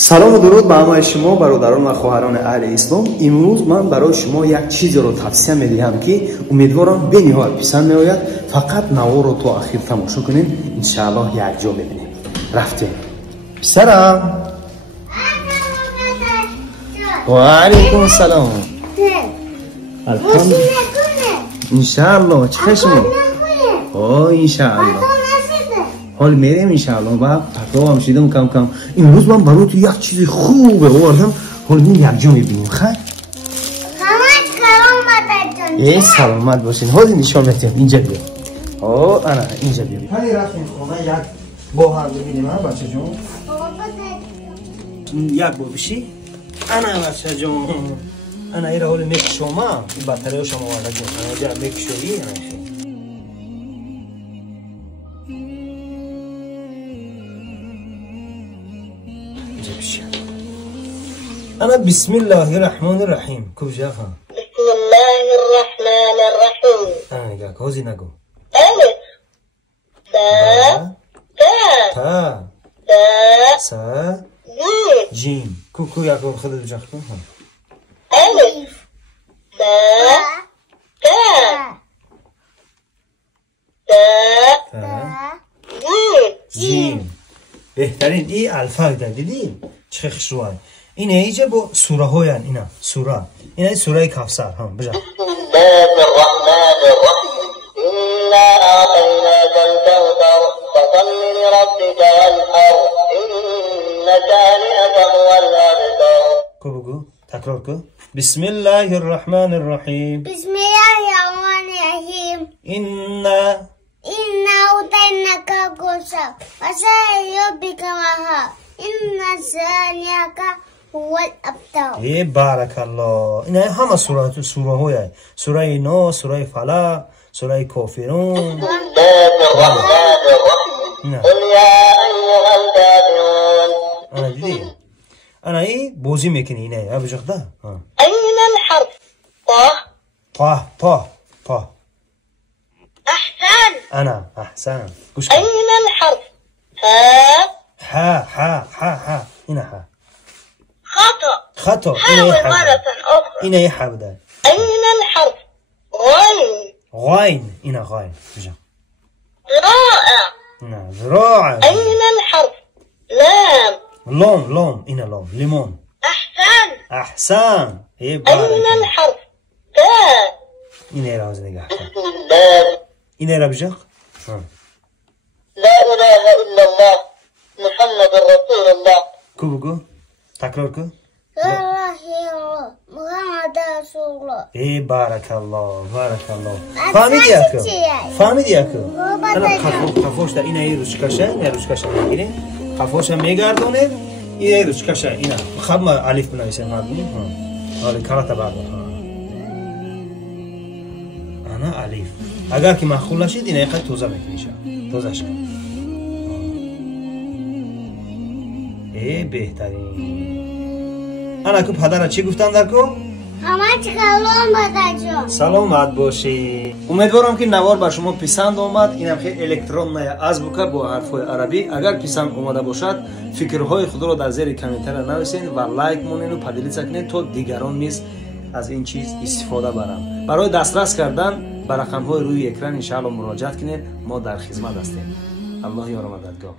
سلام و درود به همه شما برادران و خواهران اهل اسلام. امروز من برای شما یک چیزی رو توصیه می‌دهم که امیدوارم به نهایت پسند میآید. فقط نوار رو تا آخر تماشا کنین، ان شاء الله یک جا ببینیم. رفتیم. سلام. و علیکم السلام. الحمدلله. ان شاء الله چه خشمی؟ ان شاء الله. حال میریم ان شاء الله. با پتو هم شیدم کم کم. امروز من برای تو یک چیز خوب آوردم. حال می یک جا میبینیم. خیر سلامت باشین. حال نشان میدم. اینجا بیا. انا اینجا بیا. حالی رفتیم خونه یک با هم ببینیم بچه جون. یک با بشی. انا بچه جون. انا ایره حال میکشم. این بطریه شما وارد جون. انا جا میکشوی. أنا بسم الله الرحمن الرحيم. كيف جاها؟ بسم الله الرحمن الرحيم. أنا جاك هوزي نقول. ألف با تا سا جيم. كوكو يا كو خذ الجاكو. ألف با تا جيم. بهترین ای الفا دیدی؟ چه خوشوای. این ایجا با سوره هاین اینا سوره. اینا سوره کوثر هم بجا. بسم الله الرحمن الرحيم. إنا أعطيناك الكوثر فصل لربك وانحر إن شانئك هو الأبتر. کو بگو تکرار کو. بسم الله الرحمن الرحيم. بسم الله الرحمن الرحيم. إنا أعطيناك الكوثر فصل لربك وانحر إن شانئك هو الأبتر. بارك الله. اینا همه سوره های سوره نو، سوره فلق، سوره کافرون. بسم الله الرحمن الرحيم. قل يا أيها الكافرون. انا دیدی؟ انا ای بوزی میکنی اینه ها بجخ ده. أين الحرف؟ طه. أحسن. انا احسن. أين الحرف؟ ها اینا ها. خطأ. حاول مرة أخرى. اینا یه حبده. أين الحرف؟ غين. اینا غاین بجخ. قراءة. نه ذراع. أين الحرف؟ لام. لام اینا لام لیمون. احسن. أين الحرف؟ تاء. اینه راز نگاه کن. باب. اینه را بجخ. لا إله إلا الله محمد رسول الله. کو بگو تکرار کو. لا إله إلا الله محمد رسول الله. بارك الله. فهمیدی اکو انا خفوش دا اینا یه روشکشه میگیریم خفوش هم میگردونه یه روشکشه اینا خب ما الف بنویسیم حالا کارتا بعد انا الف اگر که مخول نشید اینا یقدر توزه میکنیشه توزهش کن بهترین. انا که پدر چی گفتن در کو؟ سلامت باشی. امیدوارم که نوار به شما پسند آمد. اینم خیلی الکترون ازبوکه با حرفهای عربی. اگر پسند اومده باشد فکرهای خود رو در زیر کامنتر نویسین و لایک مونین و پدیلیت کنین تا دیگران نیز از این چیز استفاده برن. برای دسترس کردن به رقم‌های روی اکران ان شاء الله مراجعه کنین. ما در خدمت هستیم. الله یار و مددگار.